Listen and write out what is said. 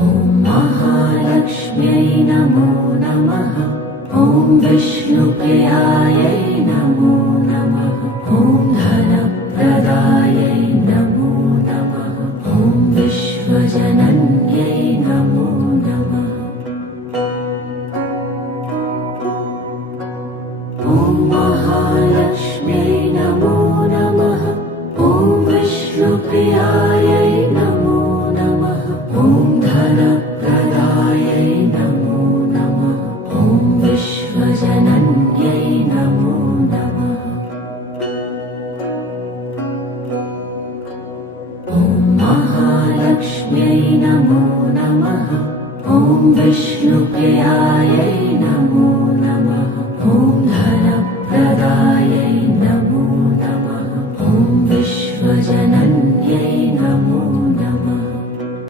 ॐ महालक्ष्म्यै नमो नमः। ॐ विष्णुप्रियायै नमो नमः। ॐ धनप्रदायै नमो नमः। ॐ विश्वजनन्यै नमो नमः। ॐ महालक्ष्म्यै नमो नमः। ॐ विष्णुप्रियायै नमो नमः। ॐ धनप्रदायै नमो नमः। ॐ विश्वजनन्यै नमो नमः। ॐ महालक्ष्म्यै नमो नमः। ॐ विष्णुप्रियायै नमो नमः। ॐ